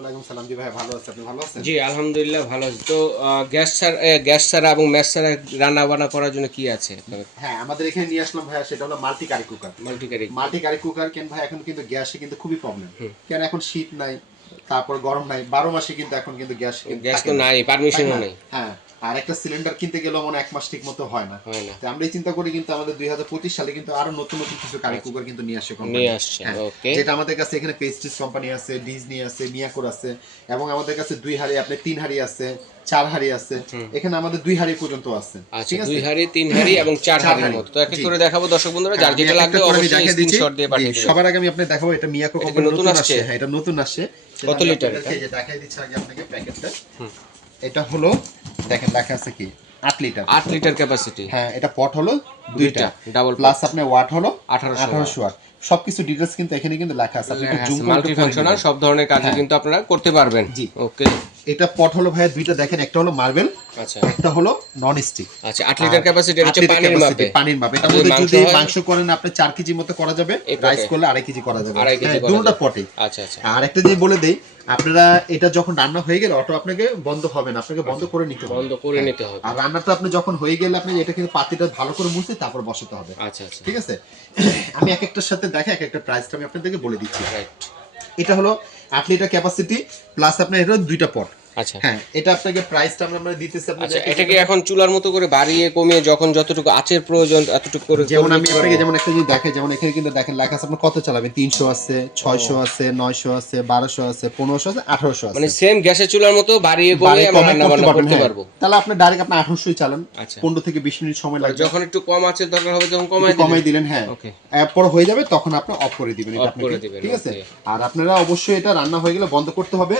ওয়ালাইকুম সালাম। জি ভাই, ভালো আছেন? আপনি ভালো আছেন? জি আলহামদুলিল্লাহ ভালো আছি। তো গ্যাস ছাড়া এবং ম্যাচ ছাড়া রান্না বান্না করার জন্য কি আছে আপনার? হ্যাঁ, আমাদের এখানে নিয়ে আসলাম ভাইয়া, সেটা হলো multi curry cooker. Multi curry. Multi curry cooker কেন ভাই, এখন কিন্তু গ্যাসে কিন্তু খুবই প্রবলেম। হুম। কেন এখন শীত নাই, তারপর গরম নাই, 12 মাসে কিন্তু এখন কিন্তু গ্যাস কিন্তু গ্যাস থাকে তো না, নাই, তাই পারমিশনও না? নাই। হ্যাঁ, আর একটা সিলিন্ডার কিনতে গেলেও মনে 1 মাস ঠিক মতো হয় না। হয় না। তো আমরা এই চিন্তা করি কিন্তু আমাদের 2025 সালে কিন্তু আরো নতুন নতুন কিছু কারি কুকার কিন্তু নিয়ে আসে কোম্পানি। নিয়ে আসছে। হ্যাঁ, ওকে। যেটা আমাদের কাছে এখানে পেস্টিজ কোম্পানি আছে, ডিজনি আছে, মিয়াকোর আছে, এবং আমাদের কাছে 2 হাঁড়ি, আপনি 3 হাঁড়ি আছে, 4 হাঁড়ি আছে। এখানে আমাদের 2 হাঁড়ি পর্যন্ত আছে। আচ্ছা, ঠিক আছে, 2 হাঁড়ি 3 হাঁড়ি এবং 4 4 হাঁড়ির হাঁড়ি। মতো। তো এক এক জি। করে দেখাবো দর্শক বন্ধুরা, হ্যাঁ, যার যেটা আমি লাগবে একটা করে অবশ্যই দেখিয়ে দিচ্ছি। স্ক্রিনশট দিয়ে পাঠিয়ে জি, দিবেন। সবার আগে আমি আপনাকে দেখাবো, এটা মিয়াকো এটা কি কোম্পানি নতুন নতুন আসছে? আসছে। হ্যাঁ, এটা নতুন আসছে। কত লিটার এটা? এই যে দেখাই দিচ্ছি আগে আপনাকে প্যাকেটটা। এটা হলো, দেখেন লেখা আছে কি 8 লিটার। 8 litre capacity. হ্যাঁ, এটা পট হলো দুইটা, ডাবল প্লাস আপনার ওয়াট হলো 1800 ওয়াট। সবকিছু ডিটেইলস কিন্তু এখানে কিন্তু লেখা আছে। আপনি একটু জুম করে মাল্টি ফাংশনাল, সব ধরনের কাজে হ্যাঁ। কিন্তু আপনারা করতে পারবেন। জি। ওকে। এটা পট হলো ভাইয়া দুইটা, দেখেন একটা হলো মার্বেল, আচ্ছা একটা হলো নন স্টিক। আচ্ছা, 8 লিটার ক্যাপাসিটি, এটা হচ্ছে পানির মাপে। পানির মাপে। এটার যদি মধ্যে মাংস যদি হয়, মাংস করেন আপনি 4 কেজি মতো করা যাবে, এই পটে। রাইস করলে 2.5 কেজি করা যাবে। 2.5 কেজি হ্যাঁ, করা দুটোটা যাবে। পটে। আচ্ছা আচ্ছা। আর একটা জিনিস বলে দেই, আপনারা এটা যখন রান্না হয়ে গেলে অটো আপনাকে বন্ধ হবে না, আপনাকে বন্ধ করে নিতে হবে। বন্ধ করে নিতে হবে। আর রান্নাটা আপনি যখন হয়ে গেলে আপনি এটা কিন্তু পাতিটা ভালো করে মুছে তারপর বসাতে হবে। আচ্ছা আচ্ছা। ঠিক আছে, আমি এক একটার সাথে দেখে এক একটা প্রাইসটা আমি আপনাদেরকে বলে দিচ্ছি। রাইট। এটা হলো 8 লিটার ক্যাপাসিটি, প্লাস আপনার এটা দুইটা পট। আচ্ছা হ্যাঁ, এটা আপনাকে প্রাইসটা আমরা দিতেছি আচ্ছা, আপনাদের। এটা কি এখন চুলার মতো করে বাড়িয়ে কমিয়ে যখন যতটুকু আঁচের প্রয়োজন এতটুকু করে যেমন আমি করলে আপনাকে যেমন একটা জিনিস দেখাই, যেমন এখানে কিন্তু দেখেন লেখা আছে আপনি কত চালাবেন। 300 আছে, 600 আছে, 900 আছে, 1200 আছে, 1500 আছে, 1800 আছে। মানে সেম গ্যাসের চুলার মতো বাড়িয়ে কমিয়ে বাড়ি আমরা কমে রান্না করতে বান্না পারবেন। করতে হ্যাঁ, পারবো। তাহলে আপনি ডাইরেক্ট আপনি 1800ই চালান। আচ্ছা। 15 থেকে 20 মিনিট সময় লাগবে। যখন একটু কম আঁচের দরকার হবে তখন কমাই দিলেন। হ্যাঁ, ওকে। এরপর হয়ে যাবে তখন আপনি অফ করে দিবেন এটা অফ করে আপনাকে। দিবেন, ঠিক আছে, ওকে। আর আপনারা অবশ্যই এটা রান্না হয়ে গেলে বন্ধ করতে হবে।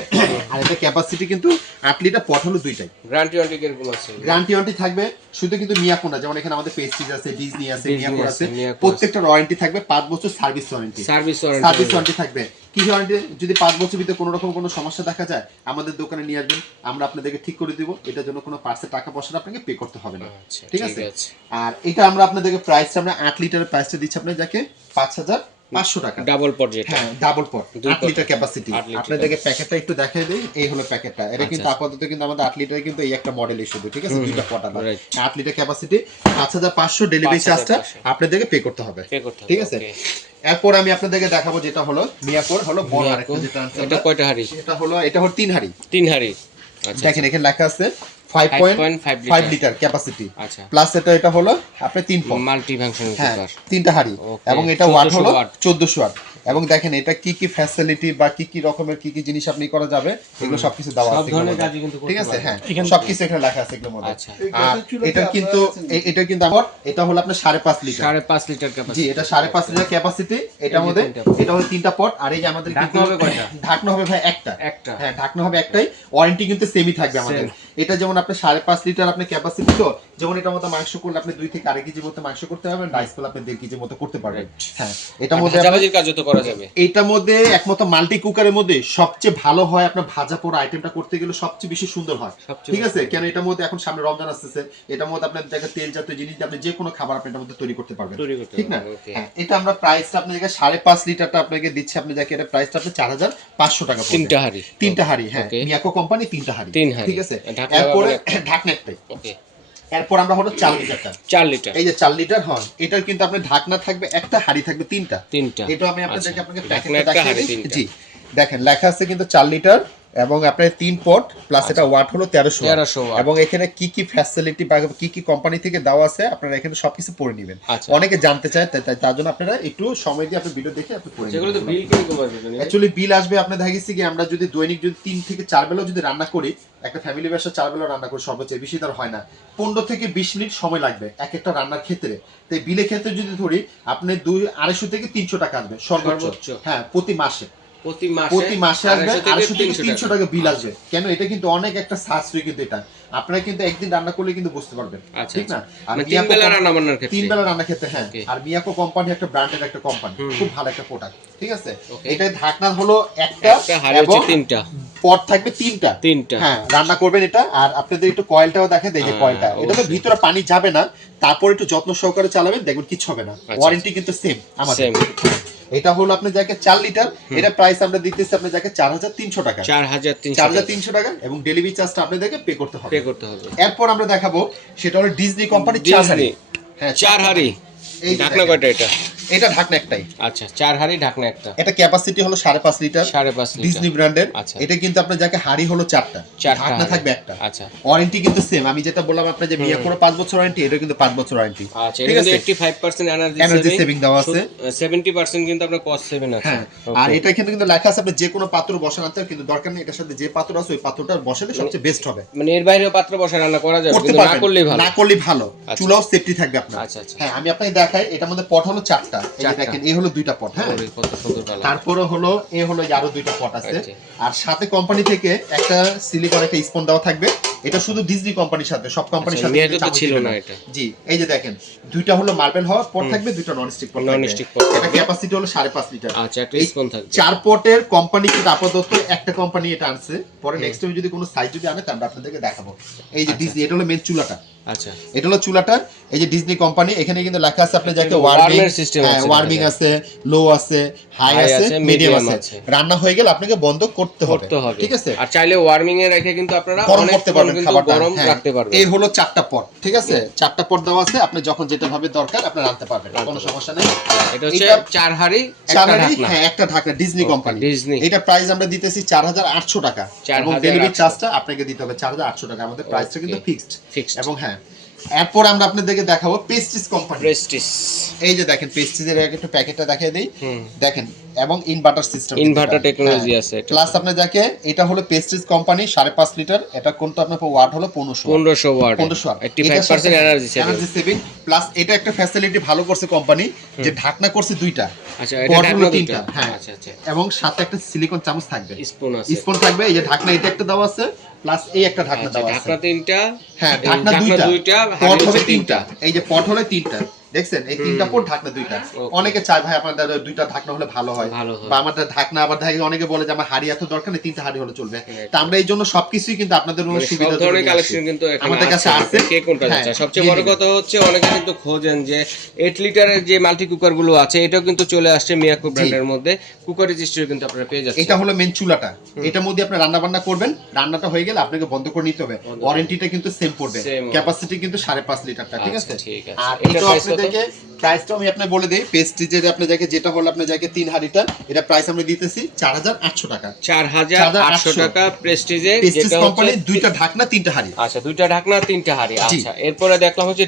আর এটা ক্যাপাসিটি কিন্তু 8 লিটার, পট হলো দুইটাই। গ্যারান্টি ওয়ারেন্টি কিরকম আছে? গ্যারান্টি ওয়ারেন্টি থাকবে, শুধু কিন্তু মিয়াকো না, যেমন এখানে আমাদের পেস্টিজ আছে, ডিজনি আছে, ডিজনি মিয়াকো আছে, আছে, মিয়াকো প্রত্যেকটা ওয়ারেন্টি থাকবে 5 বছর service warranty. Service service warranty. Warranty থাকবে। কি ওয়ারেন্টি? যদি 5 বছর ভিতরে কোনো রকম কোনো সমস্যা দেখা যায় আমাদের দোকানে নিয়ে আসবেন, আমরা আপনাদেরকে ঠিক করে দিব। এটার জন্য কোনো পার্সে টাকা পয়সা আপনাকে পে করতে হবে না। আচ্ছা, ঠিক ঠিক আছে, আছে। আর এটা আমরা আপনাদেরকে প্রাইসটা আমরা 8 লিটারের প্রাইসটা দিচ্ছি আপনাদেরকে 5500 টাকা। ডাবল পট যেটা। হ্যাঁ, ডাবল পট, 2 8 লিটার ক্যাপাসিটি। 8 লিটার আপনাদেরকে প্যাকেটটা একটু দেখাই দেই। এই হলো প্যাকেটটা। এটা কিন্তু আচ্ছা। আপাতত কিন্তু আমাদের 8 লিটারে কিন্তু এই একটা মডেলই শুধু। ঠিক আছে, দুইটা পট আবার। রাইট। 8 লিটার ক্যাপাসিটি, 5500 ডেলিভারি চার্জটা 5500 আপনাদেরকে পে করতে হবে। পে করতে হবে, ঠিক আছে, ওকে। এরপর আমি আপনাদেরকে দেখাবো যেটা হলো মিয়াকোর হলো বড় আরেকটা যেটা আনছি এটা আমরা। কয়টা হাঁড়ি? এটা হলো 3 হাঁড়ি। 3 হাঁড়ি। আচ্ছা। দেখেন এখানে লেখা আছে 5.5 লিটার ক্যাপাসিটি, আচ্ছা। প্লাস এটা হলো আপনি 3 পট। মাল্টি ফাংশনাল হ্যাঁ, কুকার। 3টা হাঁড়ি, ওকে, এবং এটা ওয়াট হলো 1400 1400 ওয়াট। এবং দেখেন এটা কি কি ফ্যাসিলিটি বা কি কি রকমের কি কি জিনিস আপনি করা যাবে এগুলো সবকিছু দেওয়া সব আছে ধরনের এগুলোর কাজই মধ্যে। কিন্তু করতে ঠিক আছে, পারবেন। হ্যাঁ, সবকিছু এখানে লেখা আছে এগুলোর মধ্যে। আচ্ছা। আর এটা কিন্তু আমার এটা হলো আপনার 5.5 লিটার। 5.5 লিটার জি, ক্যাপাসিটি। এটা 5.5 লিটার ক্যাপাসিটি। এটার মধ্যে এটা হলো 3টা পট। আর এই যে আমাদের ঢাকনা হবে কয়টা? ঢাকনা হবে ভাই একটা। একটা। হ্যাঁ, ঢাকনা হবে একটাই। ওয়ারেন্টি কিন্তু সেমই থাকবে আমাদের। এটা যেমন আপনি 5.5 লিটার আপনি ক্যাপাসিটি, তো যেমন এটার মতো মাংস করলে আপনি 2 থেকে 2.5 কেজি মতো মাংস করতে পারবেন, রাইস করলে আপনি 1.5 কেজির মতো করতে পারবেন। হ্যাঁ, এটার মধ্যে ভাজাভাজির কাজও তো করা যাবে। এটার মধ্যে একমাত্র মাল্টি কুকারের মধ্যে সবচেয়ে ভালো হয় আপনার ভাজা পোড়া আইটেমটা করতে গেলে সবচেয়ে বেশি সুন্দর হয়। সবচেয়ে ঠিক আছে, কেন এটার মধ্যে এখন সামনে রমজান আসতেছে, এটার মধ্যে আপনার দেখা তেল জাতীয় জিনিস দিয়ে আপনি যে কোনো খাবার আপনি এটার মধ্যে তৈরি করতে পারবেন। ঠিক না? হ্যাঁ, এটা আমরা প্রাইসটা আপনাকে 5.5 লিটারটা আপনাকে দিচ্ছি, আপনি যাকে এটা প্রাইসটা আপনি 4500 টাকা পড়বে। 3টা হাঁড়ি। 3টা হাঁড়ি, হ্যাঁ, ওকে। মিয়াকো কোম্পানি 3টা হাঁড়ি। 3 হাঁড়ি। ঠিক আছে, ঢাকনা এরপরে হবে ঢাকনা একটাই। ওকে। এরপর আমরা হলো 4 লিটারটা। 4 লিটার। এই যে 4 লিটার হয়, এটার কিন্তু আপনার ঢাকনা থাকবে একটা, হাঁড়ি থাকবে 3টা। 3টা। এটা আমি আপনাদেরকে আপনাকে ঢাকনা প্যাকেটটা একটা, দেখাই হাঁড়ি দিই। 3টা। জি, দেখেন লেখা আছে কিন্তু 4 লিটার এবং আপনার 3 পট, প্লাস এটা ওয়াট হলো 1300 1300 এবং এখানে কি কি ফ্যাসিলিটি বা কি কি কোম্পানি থেকে দেওয়া আছে আপনারা এখানে সবকিছু পড়ে নেবেন। আচ্ছা। অনেকে জানতে চায়, তার জন্য আপনারা একটু সময় দিয়ে আপনি ভিডিও দেখে আপনি পড়ে নেবেন। যেগুলো তো বিল কিরকম আসবে? অ্যাকচুয়ালি বিল আসবে আপনার দেখা গেছে কি, আমরা যদি দৈনিক যদি 3 থেকে 4 বেলা যদি রান্না করি, একটা ফ্যামিলি ব্যবসা 4 বেলা রান্না করি সর্বোচ্চ, বেশি তার হয় না, 15 থেকে 20 মিনিট সময় লাগবে এক একটা রান্নার ক্ষেত্রে। তো বিলের ক্ষেত্রে যদি ধরি আপনি 250 থেকে 300 টাকা আসবে সর্বোচ্চ। হ্যাঁ, প্রতি মাসে প্রতি মাসে আসবে 250 থেকে 300 টাকা বিল আচ্ছা। আসবে। কেন? এটা কিন্তু অনেক একটা সাশ্রয় কিন্তু এটা। আপনারা কিন্তু একদিন রান্না করলে কিন্তু বুঝতে পারবেন। আচ্ছা, ঠিক না? আর মানে 3 বেলা রান্না বান্নার ক্ষেত্রে। 3 বেলা রান্নার ক্ষেত্রে, হ্যাঁ। Okay. আর মিয়াকো কোম্পানি একটা ব্র্যান্ডের একটা কোম্পানি, খুব ভালো একটা প্রোডাক্ট। ঠিক আছে, Okay. এটা ঢাকনা হলো একটা হাঁড়ি এবং হচ্ছে 3টা। পট থাকবে 3টা। 3টা। হ্যাঁ, রান্না করবেন এটা। আর আপনাদের একটু কয়েলটাও দেখেন, এই যে কয়েলটা, এটা তো অবশ্যই। ভিতরে পানি যাবে না, তারপর একটু যত্ন সহকারে চালাবেন, দেখবেন কিছু হবে না। আচ্ছা। ওয়ারেন্টি কিন্তু সেম আমাদের। Same। এটা হলো আপনি যাকে 4 লিটার, এটা প্রাইস আমরা দিতেছি আপনি যাকে 4300 টাকা, 4300 টাকা, এবং ডেলিভারি চার্জটা আপনাদেরকে পে করতে হবে। হবে। এরপর আমরা দেখাবো সেটা হলো ডিজনি কোম্পানির 4 হাড়ি। হ্যাঁ 4 হাড়ি। এই ঢাকনা কয়টা এটা? এটা ঢাকনা একটাই। আচ্ছা 4 হাড়ি ঢাকনা একটা। এটা ক্যাপাসিটি হলো 5.5 লিটার, 5.5 লিটার ডিজনি ব্র্যান্ডের। আচ্ছা। এটা কিন্তু আপনার যাকে হাড়ি হলো 4টা, ঢাকনা থাকবে একটা। আচ্ছা ওয়ারেন্টি কিন্তু সেম, আমি যেটা বললাম আপনার যে মিয়াকোর 5 বছর ওয়ারেন্টি, এটা কিন্তু 5 বছর ওয়ারেন্টি। আচ্ছা এটা কিন্তু 85% এনার্জি সেভিং দেওয়া আছে, 70% কিন্তু আপনার কস্ট সেভিং আছে। হ্যাঁ আর এটা কিন্তু লেখা আছে আপনি যে কোনো পাত্র বসানো আছে, কিন্তু দরকার নেই, এটার সাথে যে পাত্র আছে ওই পাত্রটা বসালে সবচেয়ে বেস্ট হবে। মানে এর বাইরেও পাত্র বসা রান্না করা যাবে, করতে কিন্তু না পারবেন, করলেই ভালো। না করলেই ভালো, চুলাও সেফটি থাকবে আপনার। আচ্ছা আচ্ছা হ্যাঁ আমি আপনাকে দেখাই, এটার মধ্যে পট হলো 4টা, এই যে দেখেন এই হলো 2টা পট। হ্যাঁ ওরে, কত সুন্দর কালার। তারপরে হলো এই হলো আরো 2টা পট আছে, আচ্ছা। আর সাথে কোম্পানি থেকে একটা সিলিকন একটা স্পুন দেওয়া থাকবে। এটা শুধু ডিজনি কোম্পানির সাথে, সব কোম্পানির আচ্ছা, সাথে মেয়াদে কিন্তু তো ছিল চামচ না দিবে এটা। জি এই যে দেখেন 2টা হলো মার্বেল হওয়ার পট থাকবে, 2টা নন স্টিক পট থাকবে। Non-stick pot এটা ক্যাপাসিটি হলো 5.5 লিটার। আচ্ছা একটা এই স্পুন থাকবে। 4 পটের কোম্পানি কিন্তু আপাতত একটা কোম্পানি এটা আনছে, পরে নেক্সট টাইম যদি কোনো সাইজ যদি আনে তাহলে আপনাদেরকে দেখাবো। এই যে ডিজনি, এটা হলো মেন চুলাটা। আচ্ছা এটা হলো চুলাটা, এই যে ডিজনি কোম্পানি, এখানে কিন্তু লেখা আছে আপনি যাকে ওয়ার্মিং সিস্টেম আছে, ওয়ার্মিং আছে, লো আছে, হাই আছে, মিডিয়াম আছে। রান্না হয়ে গেলে আপনাকে বন্ধ করতে হবে, ঠিক আছে। আর চাইলে ওয়ার্মিং এ রেখে কিন্তু আপনারা গরম অনেক করতে পারবেন, খাবারটা গরম হ্যাঁ। রাখতে পারবেন। এই হলো 4টা পট, ঠিক আছে, 4টা পট দেওয়া আছে, আপনি যখন যেটা ভাবে দরকার আপনি রাখতে পারবেন, কোনো সমস্যা নেই। এটা হচ্ছে 4 হাড়ি 4 একটা হাঁড়ি, ঢাকনা। হ্যাঁ একটা ঢাকনা, ডিজনি কোম্পানি। ডিজনি। এটা প্রাইস আমরা দিতেছি 4800 টাকা, এবং 4800 ডেলিভারি চার্জটা আপনাকে দিতে হবে 4800 টাকা, আমাদের প্রাইসটা কিন্তু ফিক্সড। এবং হ্যাঁ এরপর আমরা আপনাদেরকে দেখাবো পেস্টিস কোম্পানি। প্রেস্টিজ, এই যে দেখেন পেস্টিজের একটু প্যাকেটটা দেখিয়ে দেই, দেখেন, এবং ইনভার্টার সিস্টেম, ইনভার্টার টেকনোলজি আছে এটা। প্লাস আপনি যাকে এটা হলো পেস্টিজ কোম্পানি 5.5 লিটার, এটা কোনটা আপনার ওয়াট হলো 1500 ওয়াট, 85% এনার্জি সেভিং। প্লাস এটা একটা ফ্যাসিলিটি ভালো করছে কোম্পানি, যে ঢাকনা করছে 2টা, আচ্ছা এটা ঢাকনা 3টা, হ্যাঁ আচ্ছা আচ্ছা, এবং সাথে একটা সিলিকন চামচ থাকবে, স্পুন আছে, স্পুন থাকবে। এই যে ঢাকনা এটা একটা দেওয়া আছে, প্লাস এই একটা ঢাকনা দেওয়া আছে, ঢাকনা 3টা, হ্যাঁ ঢাকনা 2টা, পট হবে 3টা। এই যে পট হলো 3টা, দেখছেন এই 3টা পট, ঢাকনা 2টা। অনেকে চায় ভাই আপনাদের 2টা ঢাকনা হলে ভালো হয়, বা আমাদের ঢাকনা আবার অনেকে বলে যে আমার হাড়ি এত দরকার নেই, 3টা হাড়ি হলে চলবে। তা আমরা এই জন্য সবকিছুই কিন্তু আপনাদের জন্য সুবিধা সব ধরনের কালেকশন কিন্তু আমাদের কাছে আছে। কে কোনটা চাচ্ছেন? সবচেয়ে বড় কথা হচ্ছে অনেকে কিন্তু খোঁজেন যে 8 লিটারের যে মাল্টি কুকার গুলো আছে, এটাও কিন্তু চলে আসছে মিয়াকো ব্র্যান্ডের মধ্যে, কুকার রেজিস্ট্রি কিন্তু আপনারা পেয়ে যাচ্ছেন। এটা হলো মেন চুলাটা, এটার মধ্যে আপনি রান্না বান্না করবেন, রান্নাটা হয়ে গেলে আপনাকে বন্ধ করে নিতে হবে। ওয়ারেন্টিটা কিন্তু সেম পড়বে, ক্যাপাসিটি কিন্তু 5.5 লিটারটা, ঠিক আছে। আর এটা আপনাদেরকে প্রাইসটা আমি আপনাকে বলে দেই, পেস্টিজের আপনি যাকে যেটা হলো আপনি যাকে 3 হাড়িটা, এটা প্রাইস আমরা দিতেছি 4800 টাকা, 4800 টাকা প্রেস্টিজে, যেটা কোম্পানি 2টা ঢাকনা 3টা হাড়ি। আচ্ছা 2টা ঢাকনা 3টা হাড়ি। আচ্ছা এরপরে দেখলাম হচ্ছে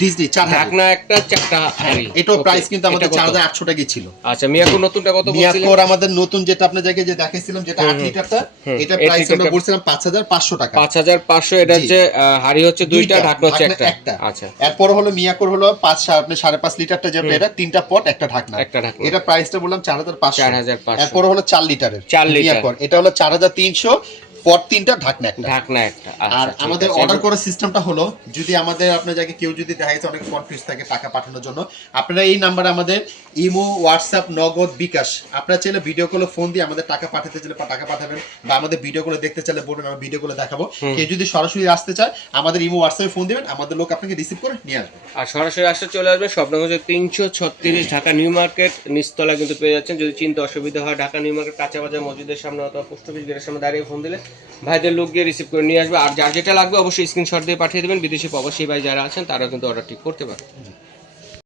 ডিজনি 4 ঢাকনা একটা 4টা হাড়ি, এটাও প্রাইস কিন্তু আমাদের 4800 টাকা ছিল। আচ্ছা মিয়াকো নতুনটা কত বলছিলেন? মিয়াকোর আমাদের নতুন যেটা আপনি যাকে যে দেখাইছিলাম, যেটা 8 লিটারটা, এটা প্রাইস আমরা বলছিলাম 5500 টাকা। 5500, এটা হচ্ছে হাড়ি হচ্ছে 2টা, ঢাকনা হচ্ছে একটা। আচ্ছা এরপর হলো মিয়াকোর হলো 5.5 লিটারটা, যেটা এটা 3টা পট একটা ঢাকনা, এটা প্রাইসটা বললাম 4500। এরপর হলো 4 লিটারের মিয়াকোর, এটা হলো 4300, পট 3টা ঢাকনা একটা। আর আমাদের অর্ডার করার সিস্টেমটা হলো, যদি আমাদের আপনার যাকে কেউ যদি দেখা যাচ্ছে অনেক কনফিউজ থাকে টাকা পাঠানোর জন্য, আপনারা এই নাম্বারে আমাদের ইমো, হোয়াটসঅ্যাপ, নগদ, বিকাশ, আপনারা চাইলে ভিডিও কলে ফোন দিয়ে আমাদের টাকা পাঠাতে চাইলে টাকা পাঠাবেন, বা আমাদের ভিডিও কলে দেখতে চাইলে বলবেন, আমরা ভিডিও কলে দেখাবো। কেউ যদি সরাসরি আসতে চায় আমাদের ইমো, হোয়াটসঅ্যাপে ফোন দিবেন, আমাদের লোক আপনাকে রিসিভ করে নিয়ে আসবে। আর সরাসরি আসতে চলে আসবে স্বপ্নগঞ্জ 336 ঢাকা নিউ মার্কেট নিচতলা কিন্তু পেয়ে যাচ্ছেন। যদি চিন্তা অসুবিধা হয়, ঢাকা নিউ মার্কেট কাঁচা বাজার মসজিদের সামনে অথবা পোস্ট অফিস গেটের সামনে দাঁড়িয়ে ফোন দিলে ভাইদের লোক গিয়ে রিসিভ করে নিয়ে আসবে। আর যার যেটা লাগবে অবশ্যই স্ক্রিনশট দিয়ে পাঠিয়ে দেবেন। বিদেশি প্রবাসী ভাই যারা আছেন তারাও কিন্তু অর্ডারটি করতে পারবে।